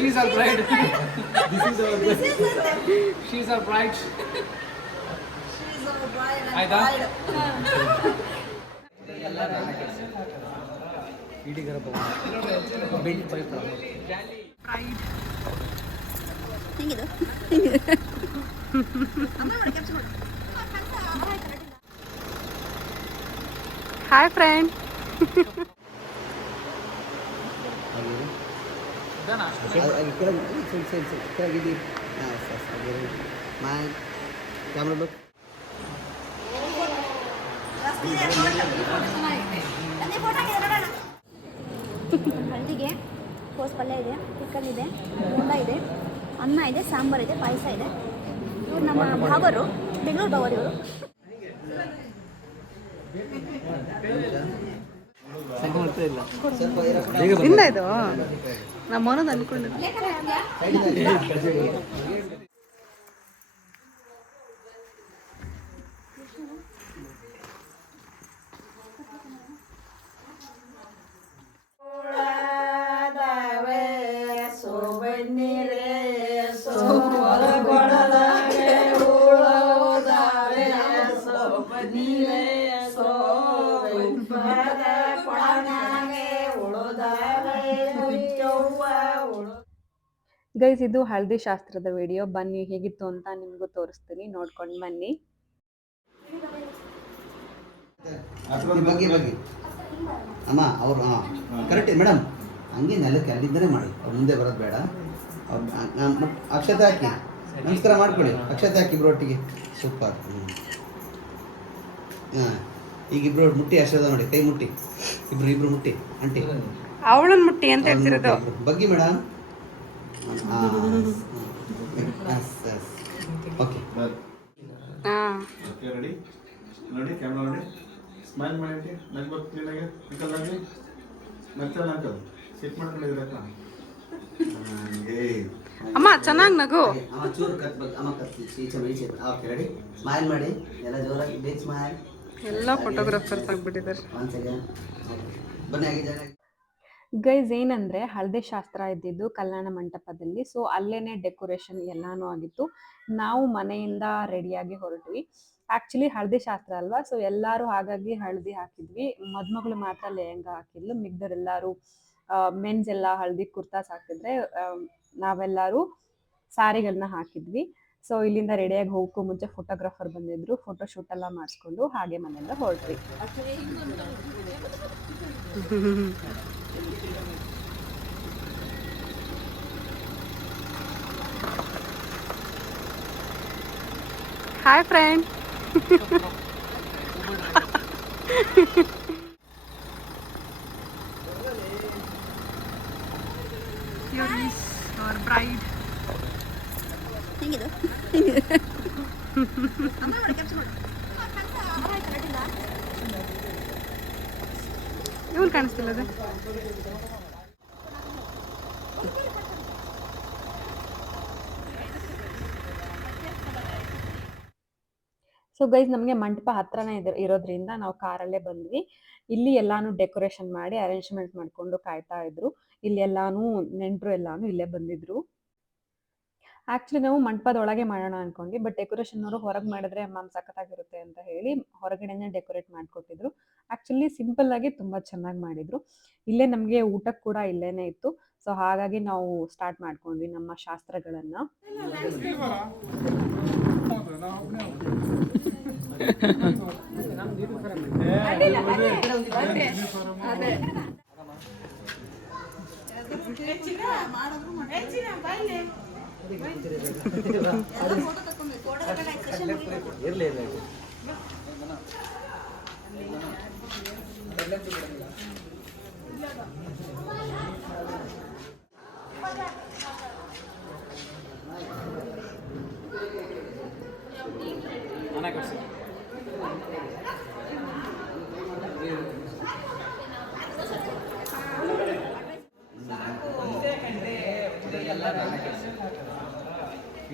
She's our bride. This is our bride. She's our bride. She's our bride and ಆಯ್ತಾ? ಇಡಿಗರ build by Pramod. ಹೆಂಗಿದು hi friend. ಹಳ್ಳಿಗೆ ಕೋಸ್ ಪಲ್ಯ ಇದೆ, ಚಿಕನ್ ಇದೆ, ಬೋಂಡ ಇದೆ, ಅನ್ನ ಇದೆ, ಸಾಂಬಾರ್ ಇದೆ, ಪಾಯಸ ಇದೆ. ಇವ್ರು ನಮ್ಮ ಭಾವರು, ಬೆಂಗಳೂರು ಭಾವರು ಇವರು. ಇಲ್ಲ ಇದು ನಮ್ಮ ಮನೋದು ಅನ್ಕೊಂಡಿದ್ದೆ. ಗೈಸ್, ಇದು ಹಳದಿ ಶಾಸ್ತ್ರದ ವಿಡಿಯೋ. ಬನ್ನಿ ಹೇಗಿತ್ತು ಅಂತ ನಿಮಗೂ ತೋರಿಸ್ತೀನಿ, ನೋಡ್ಕೊಂಡು ಬನ್ನಿ. ಬಗ್ಗೆ ಅಮ್ಮ ಅವರು ಕರೆಕ್ಟ್ ಮೇಡಮ್, ಹಂಗೆ ನೆಲಕ್ಕೆ ಅಲ್ಲಿಂದನೇ ಮಾಡಿ. ಅವ್ರು ಮುಂದೆ ಬರೋದು ಬೇಡ. ಅವ್ರು ಅಕ್ಷತೆ ಹಾಕಿ ನಮಸ್ಕಾರ ಮಾಡ್ಕೊಳ್ಳಿ. ಅಕ್ಷತೆ ಹಾಕಿ ಇಬ್ರು ಒಟ್ಟಿಗೆ. ಸೂಪರ್. ಹಾಂ, ಈಗ ಇಬ್ರು ಮುಟ್ಟಿ ಆಶೀರ್ವಾದ ಮಾಡಿ. ಕೈ ಮುಟ್ಟಿ, ಇಬ್ರು ಮುಟ್ಟಿ. ಅಂಟಿ ಅವಳನ್ನ ಮುಟ್ಟಿ ಅಂತ ಹೇಳ್ತಿರೋದು. ಬಗ್ಗೆ ಮೇಡಮ್. Okay, ready. ನೋಡಿ, ಕ್ಯಾಮ್ರಾ ನೋಡಿ, ಸ್ಮೈಲ್ ಮಾಡಿ. ನಗ್ಬೇಕು ಕ್ಲೀನಾಗಿ. ಅಂಕಲ್ ನಗಲಿ, ನಗ್ತಲ್ಲ ಅಂಕಲ್. ಸಿಟ್ ಮಾಡ್ಕೊಂಡಿದ್ರಕ್ಕ. ಅಮ್ಮ ಚೆನ್ನಾಗಿ ನಗು. ಚೂರು ಓಕೆ, ರೆಡಿ. ಸ್ಮೈಲ್ ಮಾಡಿ ಎಲ್ಲ ಜೋರಾಗಿ. Big smile. ಎಲ್ಲ ಫೋಟೋಗ್ರಾಫರ್ಸ್ ಆಗ್ಬಿಟ್ಟಿದ್ದಾರೆ. ಬನ್ನಿ ಆಗಿ ಜಾಯ್ನ್ ಆಗಿ. ಗೈಸ್, ಏನಂದರೆ ಹಳದಿ ಶಾಸ್ತ್ರ ಇದ್ದಿದ್ದು ಕಲ್ಯಾಣ ಮಂಟಪದಲ್ಲಿ. ಸೊ ಅಲ್ಲೇ ಡೆಕೋರೇಷನ್ ಎಲ್ಲಾನು ಆಗಿತ್ತು. ನಾವು ಮನೆಯಿಂದ ರೆಡಿಯಾಗಿ ಹೊರಟ್ವಿ. ಆ್ಯಕ್ಚುಲಿ ಹಳದಿ ಶಾಸ್ತ್ರ ಅಲ್ವಾ, ಸೊ ಎಲ್ಲರೂ ಹಾಗಾಗಿ ಹಳದಿ ಹಾಕಿದ್ವಿ. ಮದುಮಗಳು ಮಾತ್ರ ಲೆಹಂಗಾ ಹಾಕಿದ್ಲು. ಮಿಗ್ದವರೆಲ್ಲರೂ ಮೆನ್ಸ್ ಎಲ್ಲ ಹಳದಿ ಕುರ್ತಾಸ್ ಹಾಕಿದ್ರೆ ನಾವೆಲ್ಲರೂ ಸ್ಯಾರಿಗಳನ್ನ ಹಾಕಿದ್ವಿ. ಸೊ ಇಲ್ಲಿಂದ ರೆಡಿಯಾಗಿ ಹೋಗೋಕ್ಕೂ ಮುಂಚೆ ಫೋಟೋಗ್ರಾಫರ್ ಬಂದಿದ್ರು. ಫೋಟೋ ಶೂಟ್ ಎಲ್ಲ ಮಾಡಿಸ್ಕೊಂಡು ಹಾಗೆ ಮನೆಯಿಂದ ಹೊರಟ್ವಿ. Hi friend. our bride. ಹೆಂಗಿದು ಇವಳು ಕಾಣಿಸ್ತಿಲ್ಲ ಅದು. ಸೊ ಗೈಸ್, ನಮಗೆ ಮಂಟಪ ಹತ್ರನೇ ಇರೋದ್ರಿಂದ ನಾವು ಕಾರಲ್ಲೇ ಬಂದ್ವಿ. ಇಲ್ಲಿ ಎಲ್ಲಾನು ಡೆಕೋರೇಷನ್ ಮಾಡಿ ಅರೇಂಜ್ಮೆಂಟ್ ಮಾಡ್ಕೊಂಡು ಕಾಯ್ತಾ ಇದ್ರು. ಇಲ್ಲಿ ಎಲ್ಲಾನು ನೆಂಟರು ಎಲ್ಲಾನು ಇಲ್ಲೇ ಬಂದಿದ್ರು. ಆಕ್ಚುಲಿ ನಾವು ಮಂಟಪದೊಳಗೆ ಮಾಡೋಣ ಅನ್ಕೊಂಡ್ವಿ, ಬಟ್ ಡೆಕೋರೇಷನ್ ಅವರು ಹೊರಗೆ ಮಾಡಿದ್ರೆ ಸಖತ್ತಾಗಿರುತ್ತೆ ಅಂತ ಹೇಳಿ ಹೊರಗಡೆನೆ ಡೆಕೋರೇಟ್ ಮಾಡಿಕೊಟ್ಟಿದ್ರು. ಆಕ್ಚುಲಿ ಸಿಂಪಲ್ ಆಗಿ ತುಂಬಾ ಚೆನ್ನಾಗಿ ಮಾಡಿದ್ರು. ಇಲ್ಲೇ ನಮಗೆ ಊಟಕ್ಕೆ ಕೂಡ ಇಲ್ಲೇನೆ ಇತ್ತು. ಸೊ ಹಾಗಾಗಿ ನಾವು ಸ್ಟಾರ್ಟ್ ಮಾಡ್ಕೊಂಡ್ವಿ ನಮ್ಮ ಶಾಸ್ತ್ರಗಳನ್ನ.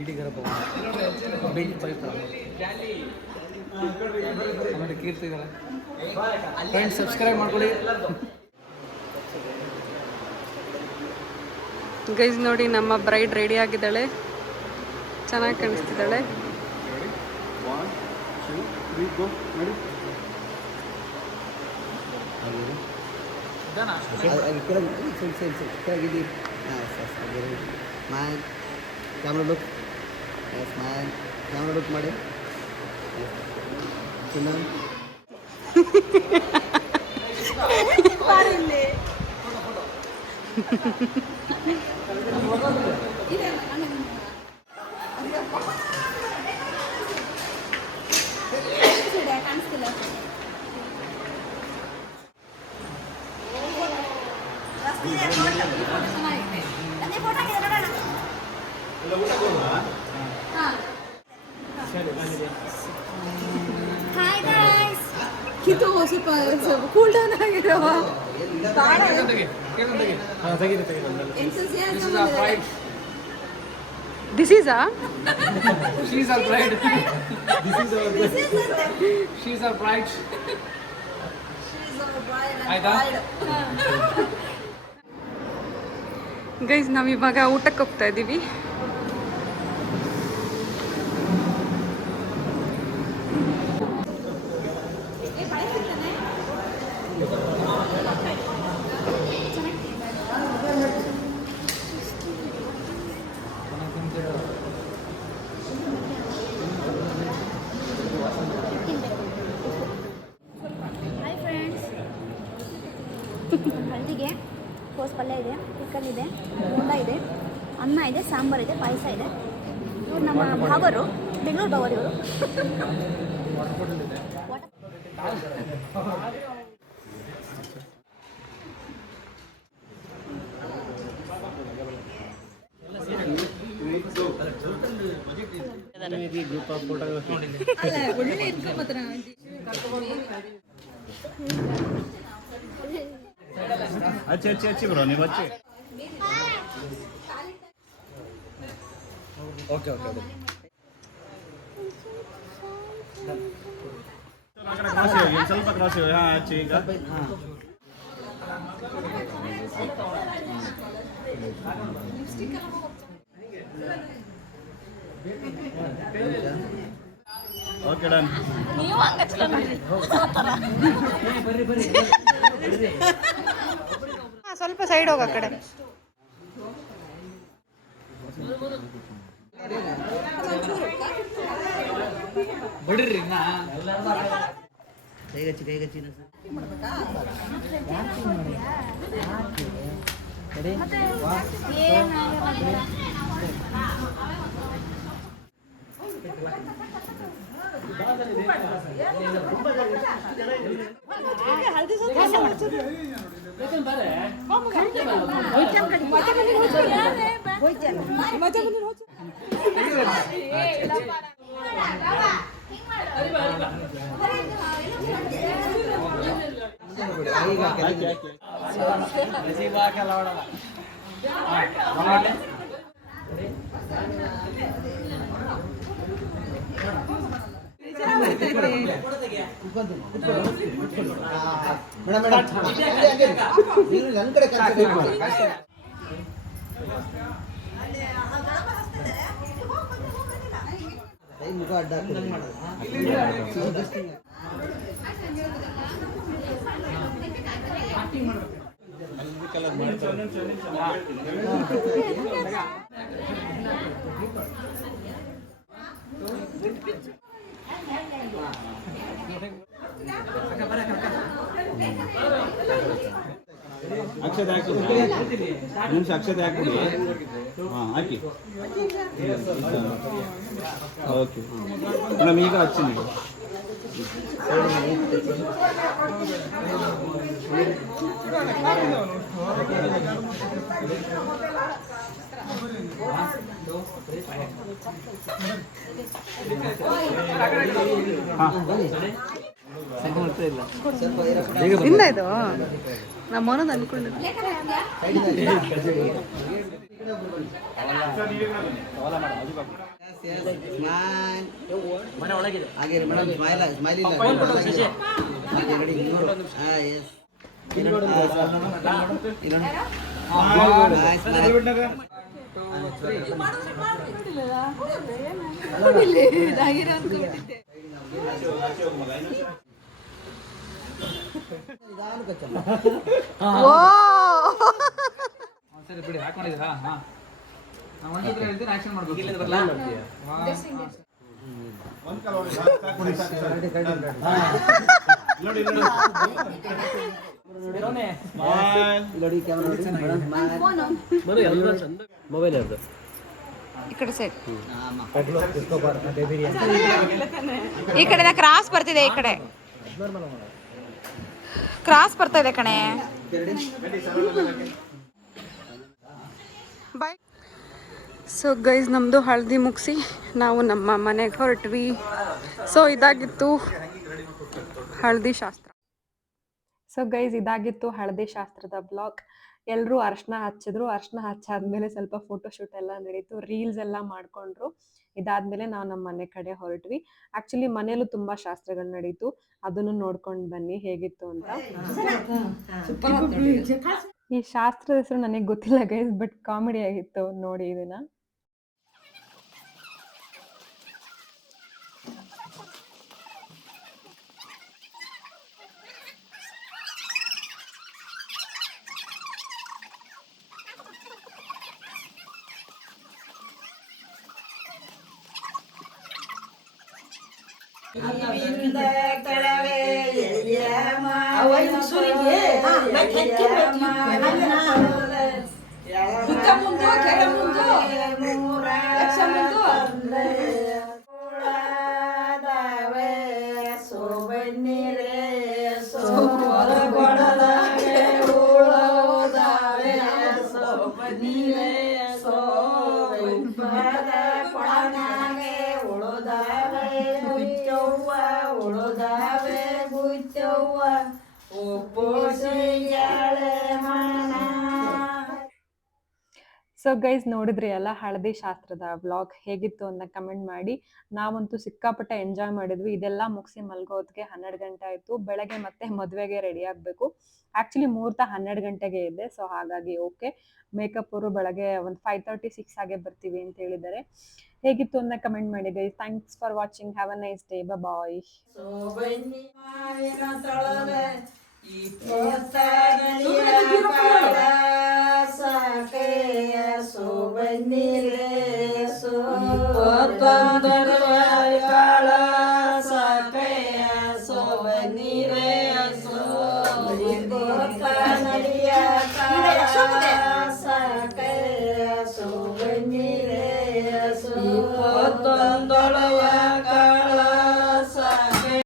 ಇಡಿಗರ ಬಿಲ್ಡ್ ಬೈ ಪ್ರಮೋದ್. ಆಮೇಲೆ ಕೀರ್ತಿ ಇದ್ದಾರೆ. ಫ್ರೆಂಡ್ಸ್ ಸಬ್ಸ್ಕ್ರೈಬ್ ಮಾಡ್ಕೊಳ್ಳಿ. ಗೈಸ್ ನೋಡಿ ನಮ್ಮ ಬ್ರೈಡ್ ರೆಡಿ ಆಗಿದ್ದಾಳೆ, ಚೆನ್ನಾಗಿ ಕಾಣಿಸ್ತಿದ್ದಾಳೆ. ಸ್ಮೈಲ್ ಕ್ಯಾಮ್ರಾ ಲುಕ್ ಮಾಡಿ. Hi guys. ಕಿತ್ತು ಸ್ವಲ್ಪ ಕೂಲ್ ಡೌನ್ ಆಗಿರೋ this is She's our bride. This is our bride. She's our bride. ಆಯ್ತಾ? ಗೈಸ್ ನಾವಿವಾಗ ಊಟಕ್ಕೆ ಹೋಗ್ತಾ ಇದ್ದೀವಿ. Hi friends. ಹಳದಿಗೆ ಕೋಸ್ ಪಲ್ಯ ಇದೆ, ಚಿಕನ್ ಇದೆ, ಬೋಂಡ ಇದೆ, ಅನ್ನ ಇದೆ, ಸಾಂಬಾರ್ ಇದೆ, ಪಾಯಸ ಇದೆ. ಇವ್ರು ನಮ್ಮ ಭಾವರು, ಬೆಂಗಳೂರು ಭಾವರು ಇವರು. ಗ್ರೂಪ್ ಆಫ್ ಫೋಟೋಗ್ರಫಿ अच्छी ब्रो नहीं बच्चे ಓಕೆ ಸ್ವಲ್ಪ ಕ್ರಾಸ್ ಆಚೆ ಈಗ ಓಕೆ ಡನ್. ಸ್ವಲ್ಪ ಸೈಡ್ ಹೋಗ ಕಡೆ. ಬಿಡ್ರಿ ಕೈಗಚ್ಚಿ ನೀನು ನನ್ನ ಕಡೆ ಕಾನ್ಸಂಟ್ರೇಟ್ ಮಾಡಿ. ಮುಖ ಅಡ್ಡ ಅಕ್ಷತೆ ಹಾಕ್ಬಿಡಿ, ನಿಮಿಷ ಅಕ್ಷತೆ ಹಾಕ್ಬಿಡಿ. ಹಾಂ ಹಾಕಿ. ಓಕೆ ಮೇಡಮ್ ಈಗ ಹಚ್ಚಿ ನೀವು. ಇಲ್ಲ ಇದು ನಮ್ಮ ಮನೋದು ಅನ್ಕೊಂಡಿದ್ದೆ. ಮನೆ ಒಳಗಿದೆ ಹಾಗೆ ಮೇಡಮ್ ಸ್ಮೈಲ್ ಇಲ್ಲ. ಹಾಗೆ ರೆಡಿ. ಸರಿ ಬಿಡಿ ಹಾಕೊಂಡಿದ್ದೀರಾ ಹಾಂ ಒಂದು ಹೇಳ್ತೀನಿ ಆಕ್ಷನ್ ಮಾಡ್ಬೇಕು ಒಂದು ಕಾಲ ನೋಡಿ ನೋಡಿ ಕ್ಯಾಮ್ರಾ ನೋಡಿ ಮೊಬೈಲ್ ಯಾರ್ದು ಈ ಕಡೆ ಸೈಡ್ ಈ ಕಡೆ ಕ್ರಾಸ್ ಬರ್ತಿದೆ ಈ ಕಡೆ ಕ್ರಾಸ್ ಬರ್ತಾ ಇದೆ ಕಣೆ ಬಾಯ್ ಸೊ ಗೈಸ್ ನಮ್ಮದು ಹಳದಿ ಮುಗಿಸಿ ನಾವು ನಮ್ಮ ಮನೆಗೆ ಹೊರಟ್ವಿ ಸೊ ಇದಾಗಿತ್ತು ಹಳದಿ ಶಾಸ್ತ್ರ ಸೊ ಗೈಸ್ ಇದಾಗಿತ್ತು ಹಳದಿ ಶಾಸ್ತ್ರದ ಬ್ಲಾಗ್ ಎಲ್ಲರೂ ಅರ್ಶನ ಹಚ್ಚಿದ್ರು ಅರ್ಶನ ಹಚ್ಚಾದ್ಮೇಲೆ ಸ್ವಲ್ಪ ಫೋಟೋಶೂಟ್ ಎಲ್ಲ ನಡೀತು ರೀಲ್ಸ್ ಎಲ್ಲ ಮಾಡ್ಕೊಂಡ್ರು ಇದಾದ್ಮೇಲೆ ನಾವು ನಮ್ಮ ಮನೆ ಕಡೆ ಹೊರಟ್ವಿ ಆಕ್ಚುಲಿ ಮನೇಲೂ ತುಂಬಾ ಶಾಸ್ತ್ರಗಳು ನಡೀತು ಅದನ್ನು ನೋಡ್ಕೊಂಡು ಬನ್ನಿ ಹೇಗಿತ್ತು ಅಂತ ಈ ಶಾಸ್ತ್ರದ ಹೆಸರು ನನಗೆ ಗೊತ್ತಿಲ್ಲ ಗೈಸ್ ಬಟ್ ಕಾಮಿಡಿ ಆಗಿತ್ತು ನೋಡಿ ಇದನ್ನ ಸೊ ಗೈಸ್ ನೋಡಿದ್ರಿ ಅಲ್ಲ ಹಳದಿ ಶಾಸ್ತ್ರದ ವ್ಲಾಗ್ ಹೇಗಿತ್ತು ಅಂತ ಕಮೆಂಟ್ ಮಾಡಿ ನಾವಂತೂ ಸಿಕ್ಕಾಪಟ್ಟೆ ಎಂಜಾಯ್ ಮಾಡಿದ್ವಿ ಇದೆಲ್ಲ ಮುಗಿಸಿ ಮಲ್ಗೋದ್ಗೆ 12 ಗಂಟೆ ಆಯಿತು ಬೆಳಗ್ಗೆ ಮತ್ತೆ ಮದುವೆಗೆ ರೆಡಿ ಆಗಬೇಕು ಆ್ಯಕ್ಚುಲಿ ಮುಹೂರ್ತ 12 ಗಂಟೆಗೆ ಇದೆ ಸೊ ಹಾಗಾಗಿ ಓಕೆ ಮೇಕಪ್ ಅವರು ಬೆಳಗ್ಗೆ ಒಂದು 5:30-6 ಆಗೇ ಬರ್ತೀವಿ ಅಂತ ಹೇಳಿದ್ದಾರೆ ಹೇಗಿತ್ತು ಅಂತ ಕಮೆಂಟ್ ಮಾಡಿ guys thanks for watching have a nice day bye ಸೋಬನ್ನಿ